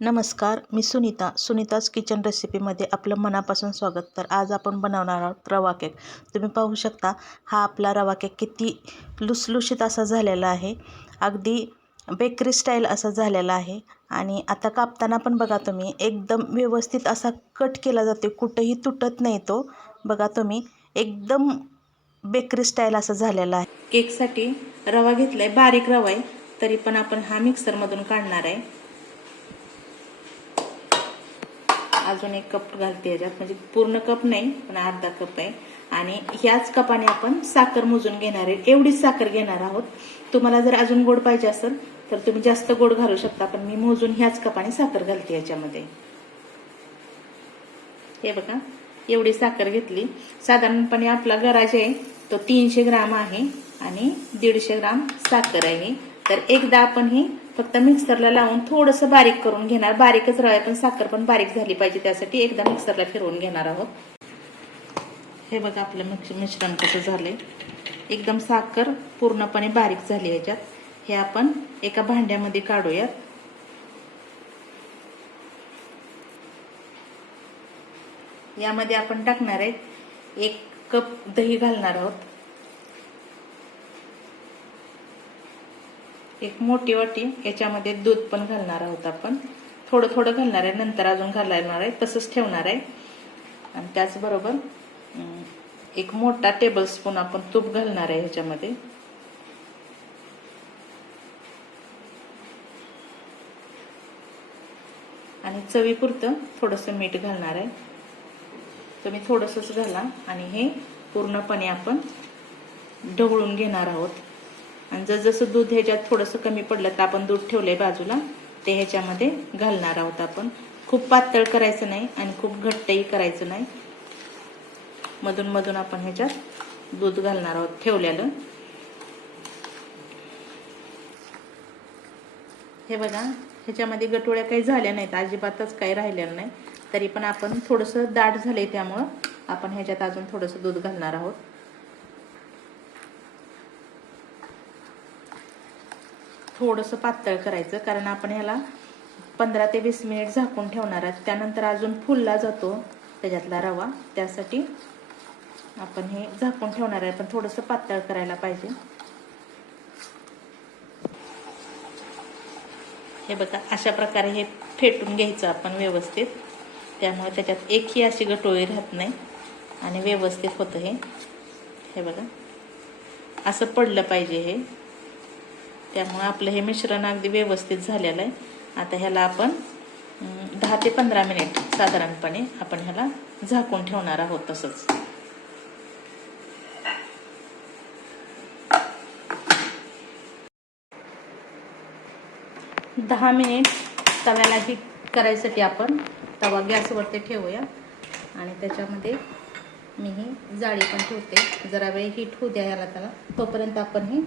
नमस्कार, मी सुनीताज किचन रेसिपीमध्ये आपलं मनापासून स्वागत. तर आज आपण बनवणार आहोत रवा केक. तुम्ही पाहू शकता हा आपला रवा केक किती लुसलुशीत असा झालेला आहे. अगदी बेकरी स्टाईल असा झालेला आहे. आणि आता कापताना पण बघा तुम्ही एकदम व्यवस्थित असा कट केला जातो, कुठेही तुटत नाही तो. बघा तुम्ही एकदम बेकरी स्टाईल असा झालेला आहे. केकसाठी रवा घेतलाय, बारीक रवा आहे, तरी पण आपण हा मिक्सरमधून काढणार आहे. अजून एक कप घालते याच्यात, म्हणजे पूर्ण कप नाही पण अर्धा कप आहे. आणि ह्याच कपाने आपण साखर मोजून घेणार आहे, एवढीच साखर घेणार आहोत. तुम्हाला जर अजून गोड पाहिजे असेल तर तुम्ही जास्त गोड घालू शकता, पण मी मोजून ह्याच कपाने साखर घालते याच्यामध्ये. हे बघा, एवढी साखर घेतली. साधारणपणे आपला गराज आहे तो 300 ग्राम आहे आणि 150 ग्राम साखर आहे. तर एकदा आपण हे फक्त मिक्सरला लावून थोडंसं बारीक करून घेणार. बारीकच रवा, पण साखर पण बारीक झाली पाहिजे, त्यासाठी एकदा मिक्सरला फिरवून घेणार आहोत. हे बघा आपलं मिश्रण कसं झालंय, एकदम साखर पूर्णपणे बारीक झाली याच्यात. हे आपण एका भांड्यामध्ये काढूयात. यामध्ये आपण टाकणार आहे 1 कप दही घालणार आहोत. एक मोठी वाटी याच्यामध्ये दूध पण घालणार आहोत. आपण थोडं थोडं घालणार आहे, नंतर अजून घालणार आहे, तसंच ठेवणार आहे. आणि त्याचबरोबर 1 मोठा टेबलस्पून आपण तूप घालणार आहे ह्याच्यामध्ये. आणि चवीपुरतं थोडंसं मीठ घालणार आहे. तुम्ही थोडंसंच घाला. आणि हे पूर्णपणे आपण ढवळून घेणार आहोत. आणि जसं दूध ह्याच्यात थोडंसं कमी पडलं तर आपण दूध ठेवलंय बाजूला, ते ह्याच्यामध्ये घालणार आहोत आपण. खूप पातळ करायचं नाही आणि खूप घट्टही करायचं नाही. मधून मधून आपण ह्याच्यात दूध घालणार आहोत ठेवलेलं. हे बघा, ह्याच्यामध्ये गटोळ्या काही झाल्या नाहीत, अजिबातच काही राहिलेलं नाही. तरी पण आपण थोडंसं दाट झालंय, त्यामुळं आपण ह्याच्यात अजून थोडंसं दूध घालणार आहोत. थोडंसं पातळ करायचं, कारण आपण ह्याला 15 ते 20 मिनिट झाकून ठेवणार आहोत. त्यानंतर अजून फुलला जातो त्याच्यातला रवा, त्यासाठी आपण हे झाकून ठेवणार आहे. पण थोडंसं पातळ करायला पाहिजे. हे बघा, अशा प्रकारे हे फेटून घ्यायचं आपण व्यवस्थित. त्यामुळे त्याच्यात एकही अशी गटोळी राहत नाही आणि व्यवस्थित होतं हे. हे बघा, असं पडलं पाहिजे हे. त्यामुळे आपलं हे मिश्रण अगदी व्यवस्थित झालेलं आहे. आता ह्याला आपण 10 ते 15 मिनिट साधारणपणे आपण ह्याला झाकून ठेवणार आहोत. तसंच 10 मिनिट तव्याला हीट करायसाठी आपण तवा गॅसवरती ठेवूया. आणि त्याच्यामध्ये मी ही जाळी पण ठेवते, जरा वेळ हीट होऊ द्या ह्याला. त्याला तोपर्यंत आपण हे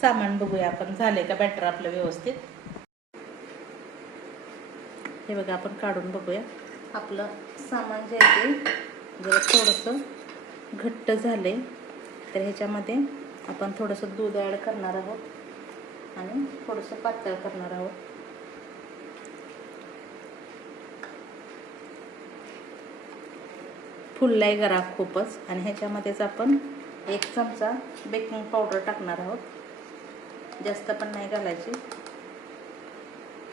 सामान बघूया आपण झाले का बॅटर आपलं व्यवस्थित. हे बघा, आपण काढून बघूया. आपलं सामान जे आहे ते जरा थोडंसं घट्ट झाले, तर ह्याच्यामध्ये आपण थोडंसं दूध ॲड करणार आहोत आणि थोडंसं पातळ करणार आहोत. फुललाय गरा खूपच. आणि ह्याच्यामध्येच आपण 1 चमचा बेकिंग पावडर टाकणार आहोत. जास्त पण नाही घालायची,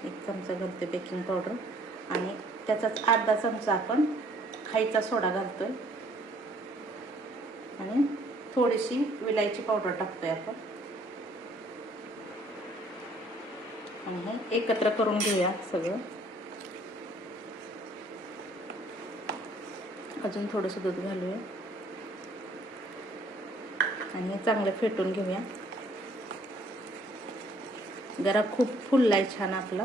1 चमचा घालते बेकिंग पावडर. आणि त्याचाच अर्धा चमचा आपण खायचा सोडा घालतोय. आणि थोडीशी विलायची पावडर टाकतोय आपण. आणि हे एकत्र करून घेऊया सगळं. अजून थोडंसं दूध घालूया आणि हे चांगलं फेटून घेऊया. जरा खूप फुललाय छान आपला.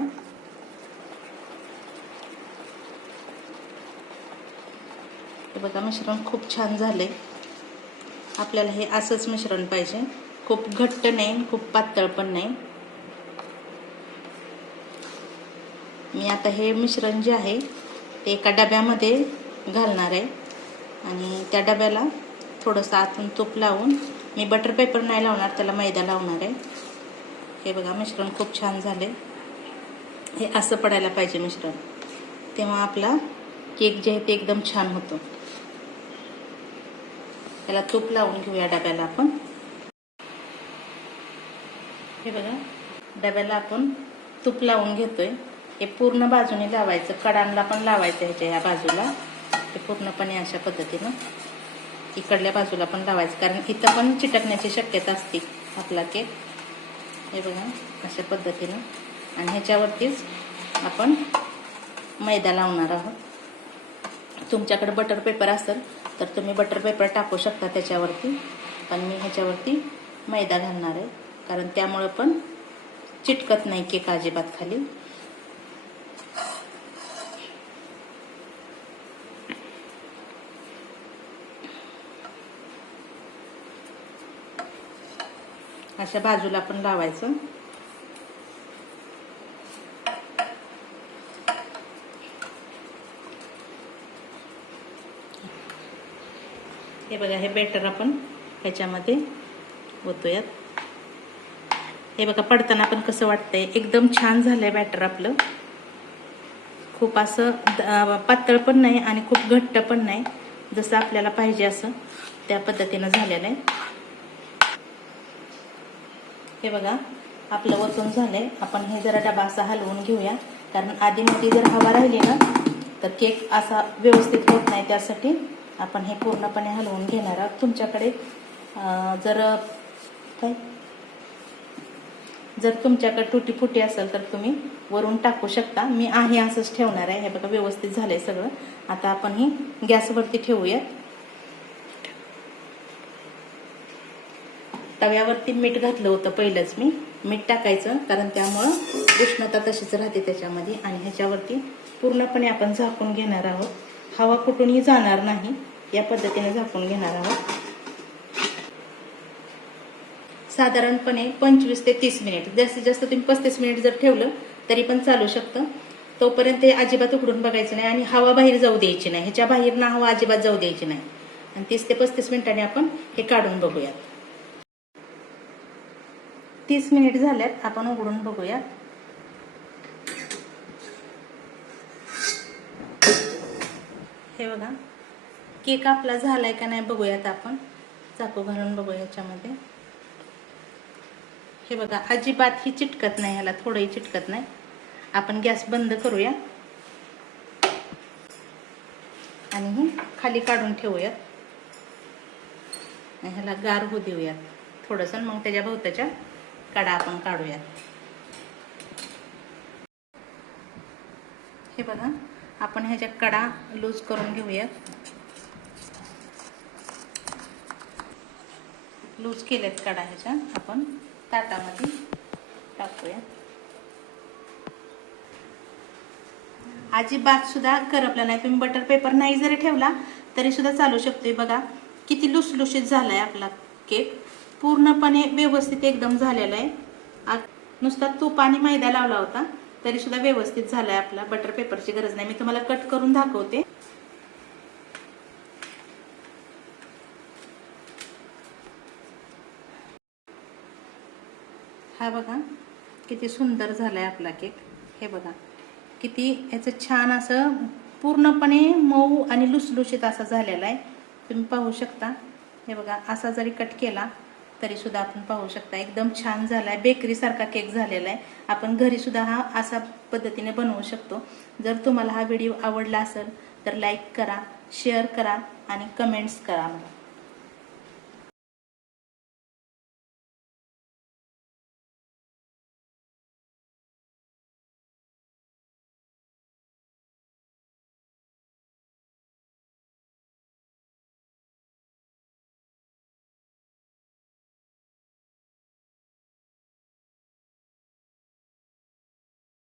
हे बघा, मिश्रण खूप छान झाले. आपल्याला हे असंच मिश्रण पाहिजे, खूप घट्ट नाही, खूप पातळ पण नाही. मी आता हे मिश्रण जे आहे ते एका डब्यामध्ये घालणार आहे. आणि त्या डब्याला थोडंसं आतून तूप लावून, मी बटर पेपर नाही लावणार, त्याला मैदा लावणार आहे. हे बघा, मिश्रण खूप छान झाले. हे असं पडायला पाहिजे मिश्रण, तेव्हा आपला केक जे आहे ते एकदम छान होतो. त्याला तूप लावून घेऊया डब्याला आपण. हे बघा, डब्याला आपण तूप लावून घेतोय. हे पूर्ण बाजूने लावायचं, कडांना पण लावायचं ह्याच्या ह्या बाजूला. हे पूर्णपणे अशा पद्धतीनं इकडल्या बाजूला पण लावायचं, कारण इथं पण चिटकण्याची शक्यता असते आपला केक. हे बघा अशा पद्धतीनं. आणि ह्याच्यावरतीच आपण मैदा लावणार आहोत. तुमच्याकडे बटर पेपर असेल तर तुम्ही बटर पेपर टाकू शकता त्याच्यावरती, पण मी ह्याच्यावरती मैदा घालणार आहे, कारण त्यामुळं पण चिटकत नाही केक अजिबात खाली. अशा बाजूला पण लावायचं. हे बघा, हे बेटर आपण ह्याच्यामध्ये ओतूयात. हे बघा पडताना पण कसं वाटतंय, एकदम छान झालंय बॅटर आपलं. खूप असं पातळ पण नाही आणि खूप घट्ट पण नाही, जसं आपल्याला पाहिजे असं त्या पद्धतीनं झालेलं आहे. हे बघा आपलं वतून झालंय. आपण हे जरा डबा असा हलवून घेऊया, कारण आधी मध्ये जर हवा राहिली ना तर केक असा व्यवस्थित होत नाही. त्यासाठी आपण हे पूर्णपणे हलवून घेणार आहोत. तुमच्याकडे जर तुमच्याकडे तुटी फुटी असेल तर तुम्ही वरून टाकू शकता. मी आहे असंच ठेवणार आहे. हे बघा व्यवस्थित झालंय सगळं. आता आपण ही गॅसवरती ठेवूया. तव्यावरती मीठ घातलं होतं पहिलंच मी. मीठ टाकायचं, कारण त्यामुळं उष्णता तशीच राहते त्याच्यामध्ये. आणि ह्याच्यावरती पूर्णपणे आपण झाकून घेणार आहोत. हवा कुठूनही जाणार नाही, या पद्धतीने झाकून घेणार आहोत. साधारणपणे 25 ते 30 मिनिट, जास्तीत जास्त तुम्ही 35 मिनिट जर ठेवलं तरी पण चालू शकतं. तोपर्यंत हे अजिबात उघडून बघायचं नाही आणि हवा बाहेर जाऊ द्यायची नाही. ह्याच्या बाहेर ना हवा अजिबात जाऊ द्यायची नाही. आणि 30 ते 35 मिनिटांनी आपण हे काढून बघूयात. 30 मिनिट झाल्यात, आपण उघडून बघूया. हे बघा केक आपला झालाय का नाही बघूयात. आपण चाकू घालून बघूया याच्यामध्ये. हे बघा अजिबात ही चिटकत नाही, ह्याला थोडंही चिटकत नाही. आपण गॅस बंद करूया आणि ही खाली काढून ठेवूयात. ह्याला गार होऊ देऊयात थोडंसं, मग त्याच्या भोवताच्या कडा आपण काढूयात. हे बघा आपण ह्याच्या कडा लूज करून घेऊयात. लूज केलेत कडा ह्याच्या, आपण ताटामध्ये टाकूया. अजिबात सुद्धा करपला नाही. तुम्ही बटर पेपर नाही जरी ठेवला तरी सुद्धा चालू शकतोय. बघा किती लुसलुशीत झालाय आपला केक. पूर्णपणे व्यवस्थित एकदम झालेला आहे. नुसता तूप आणि मैदा लावला होता तरी सुद्धा व्यवस्थित झालाय आपला. बटर पेपरची गरज नाही. मी तुम्हाला कट करून दाखवते. हा बघा किती सुंदर झालाय आपला केक. हे बघा किती याचं छान असं पूर्णपणे मऊ आणि लुसलुशीत असा झालेला आहे. तुम्ही पाहू शकता. हे बघा असा जरी कट केला तरी सुद्धा आपण पाहू शकता एकदम छान झालाय. बेकरी सारखा केक झालेला आहे. आपण घरी सुद्धा हा असा पद्धतीने बनवू शकतो. जर तुम्हाला हा व्हिडिओ आवडला असेल तर लाईक करा, शेअर करा आणि कमेंट्स करा मला.